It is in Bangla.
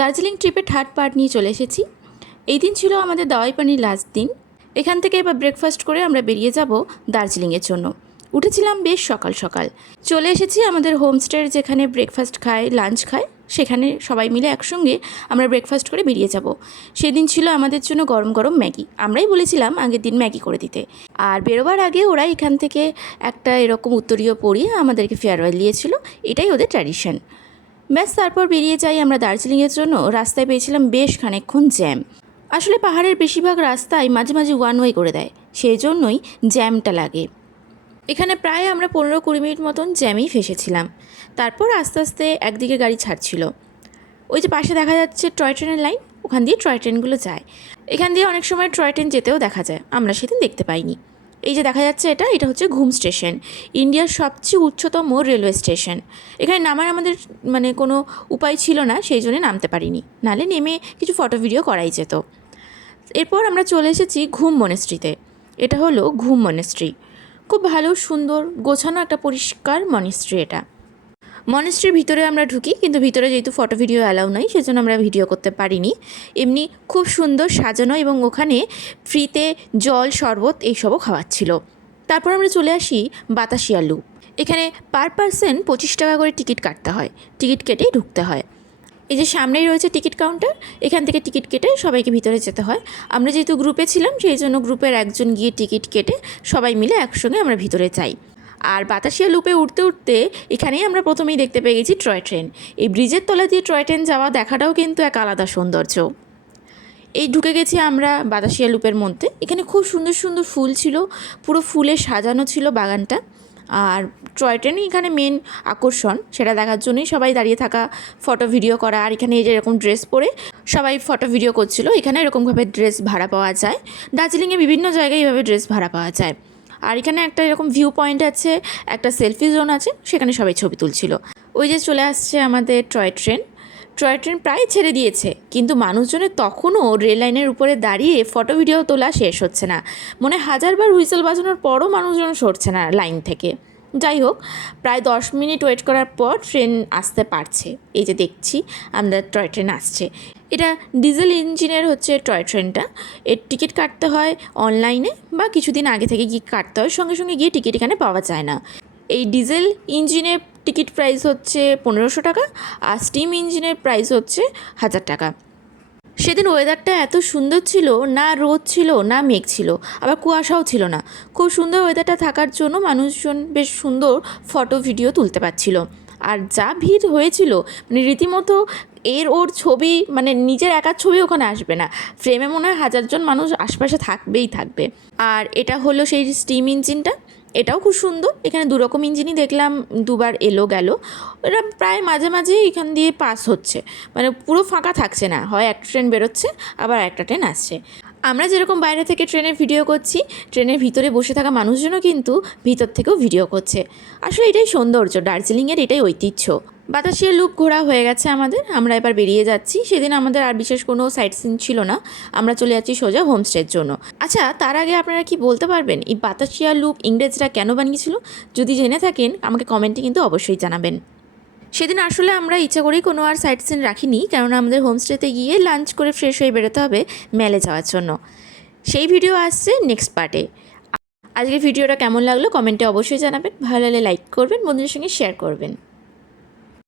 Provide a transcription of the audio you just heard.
দার্জিলিং ট্রিপে থার্ড পার্ট নিয়ে চলে এসেছি। এই দিন ছিল আমাদের দাওয়াই পানির লাস্ট দিন। এখান থেকে এবার ব্রেকফাস্ট করে আমরা বেরিয়ে যাব দার্জিলিংয়ের জন্য। উঠেছিলাম বেশ সকাল সকাল। চলে এসেছি আমাদের হোমস্টের যেখানে ব্রেকফাস্ট খায়, লাঞ্চ খায়, সেখানে সবাই মিলে একসঙ্গে আমরা ব্রেকফাস্ট করে বেরিয়ে যাব। সেদিন ছিল আমাদের জন্য গরম গরম ম্যাগি। আমরাই বলেছিলাম আগের দিন ম্যাগি করে দিতে। আর বেরোবার আগে ওরা এখান থেকে একটা এরকম উত্তরীয় পরিয়ে আমাদেরকে ফেয়ারওয়েল দিয়েছিল। এটাই ওদের ট্র্যাডিশন। ব্যাস তারপর বেরিয়ে যাই আমরা দার্জিলিংয়ের জন্য। রাস্তায় পেয়েছিলাম বেশ খানিকক্ষণ জ্যাম। আসলে পাহাড়ের বেশিরভাগ রাস্তায় মাঝে মাঝে ওয়ান ওয়ে করে দেয়, সেই জন্যই জ্যামটা লাগে। এখানে প্রায় আমরা 15-20 মিনিট মতন জ্যামেই ফেসেছিলাম। তারপর আস্তে আস্তে একদিকে গাড়ি ছাড়ছিল। ওই যে পাশে দেখা যাচ্ছে টয় ট্রেনের লাইন, ওখান দিয়ে টয় ট্রেনগুলো যায়। এখান দিয়ে অনেক সময় টয় ট্রেন যেতেও দেখা যায়, আমরা সেদিন দেখতে পাইনি। এই যে দেখা যাচ্ছে এটা হচ্ছে ঘুম স্টেশন, ইন্ডিয়ার সবচেয়ে উচ্চতম রেলওয়ে স্টেশন। এখানে নামার আমাদের কোনো উপায় ছিল না, সেই জন্য নামতে পারিনি, নাহলে নেমে কিছু ফটো ভিডিও করাই যেত। এরপর আমরা চলে এসেছি ঘুম মনেস্ট্রিতে। এটা হলো ঘুম মনেস্ট্রি। খুব ভালো, সুন্দর, গোছানো একটা পরিষ্কার মনেস্ট্রি এটা। মনেস্ট্রির ভিতরে আমরা ঢুকি, কিন্তু ভিতরে যেহেতু ফটো ভিডিও অ্যালাউ নয়, সেজন্য আমরা ভিডিও করতে পারিনি। এমনি খুব সুন্দর সাজানো, এবং ওখানে ফ্রিতে জল, শরবত এইসবও খাওয়াচ্ছিল। তারপর আমরা চলে আসি বাতাসিয়া লুপ। এখানে পার পারসন 25 টাকা করে টিকিট কাটতে হয়, টিকিট কেটেই ঢুকতে হয়। এই যে সামনেই রয়েছে টিকিট কাউন্টার, এখান থেকে টিকিট কেটে সবাইকে ভিতরে যেতে হয়। আমরা যেহেতু গ্রুপে ছিলাম, সেই জন্য গ্রুপের একজন গিয়ে টিকিট কেটে সবাই মিলে একসঙ্গে আমরা ভিতরে যাই। আর বাতাসিয়া লুপে উঠতে উঠতে এখানেই আমরা প্রথমেই দেখতে পেয়ে গেছি টয় ট্রেন। এই ব্রিজের তলা দিয়ে টয় ট্রেন যাওয়া দেখাটাও কিন্তু এক আলাদা সৌন্দর্য। এই ঢুকে গেছি আমরা বাতাসিয়া লুপের মধ্যে। এখানে খুব সুন্দর সুন্দর ফুল ছিল, পুরো ফুলে সাজানো ছিল বাগানটা। আর টয় ট্রেনই এখানে মেন আকর্ষণ, সেটা দেখার জন্যই সবাই দাঁড়িয়ে থাকা, ফটো ভিডিও করা। আর এখানে এই যে এরকম ড্রেস পরে সবাই ফটো ভিডিও করছিল। এখানে এরকমভাবে ড্রেস ভাড়া পাওয়া যায়, দার্জিলিংয়ে বিভিন্ন জায়গায় এইভাবে ড্রেস ভাড়া পাওয়া যায়। আর এখানে একটা এরকম ভিউ পয়েন্ট আছে, একটা সেলফি জোন আছে, সেখানে সবাই ছবি তুলছিল। ওই যে চলে আসছে আমাদের টয় ট্রেন। টয় ট্রেন প্রায় ছেড়ে দিয়েছে, কিন্তু মানুষজনের তখনও রেল লাইনের উপরে দাঁড়িয়ে ফটো ভিডিও তোলা শেষ হচ্ছে না। মনে 1000বার হুইসেল বাজানোর পরও মানুষজন সরছে না লাইন থেকে। যাই হোক, প্রায় 10 মিনিট ওয়েট করার পর ট্রেন আসতে পারছে। এই যে দেখছি আমরা টয় ট্রেন আসছে। এটা ডিজেল ইঞ্জিনের হচ্ছে টয় ট্রেনটা। এর টিকিট কাটতে হয় অনলাইনে, বা কিছুদিন আগে থেকে গিয়ে কাটতে হয়, সঙ্গে সঙ্গে গিয়ে টিকিট এখানে পাওয়া যায় না। এই ডিজেল ইঞ্জিনের টিকিট প্রাইস হচ্ছে 1500 টাকা, আর স্টিম ইঞ্জিনের প্রাইস হচ্ছে 1000 টাকা। সেদিন ওয়েদারটা এত সুন্দর ছিল, না রোদ ছিল না মেঘ ছিল, আবার কুয়াশাও ছিল না। খুব সুন্দর ওয়েদারটা থাকার জন্য মানুষজন বেশ সুন্দর ফটো ভিডিও তুলতে পারছিল। আর যা ভিড় হয়েছিল, রীতিমতো ওর ছবি, নিজের একার ছবি ওখানে আসবে না, ফ্রেমে মনে হয় 1000 জন মানুষ আশপাশে থাকবেই থাকবে। আর এটা হলো সেই স্টিম ইঞ্জিনটা, এটাও খুব সুন্দর। এখানে 2 রকম ইঞ্জিনই দেখলাম, দুবার এলো গেল। এরা প্রায় মাঝে মাঝে এখান দিয়ে পাস হচ্ছে, পুরো ফাঁকা থাকছে না, হয় একটা ট্রেন বেরোচ্ছে আবার একটা ট্রেন আসছে। আমরা যেরকম বাইরে থেকে ট্রেনের ভিডিও করছি, ট্রেনের ভিতরে বসে থাকা মানুষজনও কিন্তু ভিতর থেকেও ভিডিও করছে। আসলে এটাই সৌন্দর্য, দার্জিলিংয়ের এটাই ঐতিহ্য। বাতাসিয়া লুপ ঘোরা হয়ে গেছে আমাদের, আমরা এবার বেরিয়ে যাচ্ছি। সেদিন আমাদের আর বিশেষ কোনো সাইট সিন ছিল না, আমরা চলে যাচ্ছি সোজা হোমস্টের জন্য। আচ্ছা, তার আগে আপনারা কি বলতে পারবেন এই বাতাসিয়া লুপ ইংরেজরা কেন বানিয়েছিল? যদি জেনে থাকেন আমাকে কমেন্টে কিন্তু অবশ্যই জানাবেন। সেদিন আসলে আমরা ইচ্ছা করেই কোনো আর সাইট সিন রাখিনি, কেননা আমাদের হোমস্টেতে গিয়ে লাঞ্চ করে ফ্রেশ হয়ে বেরোতে হবে মেলে যাওয়ার জন্য। সেই ভিডিও আসছে নেক্সট পার্টে। আজকের ভিডিওটা কেমন লাগলো কমেন্টে অবশ্যই জানাবেন, ভালো লাগলে লাইক করবেন, বন্ধুদের সঙ্গে শেয়ার করবেন।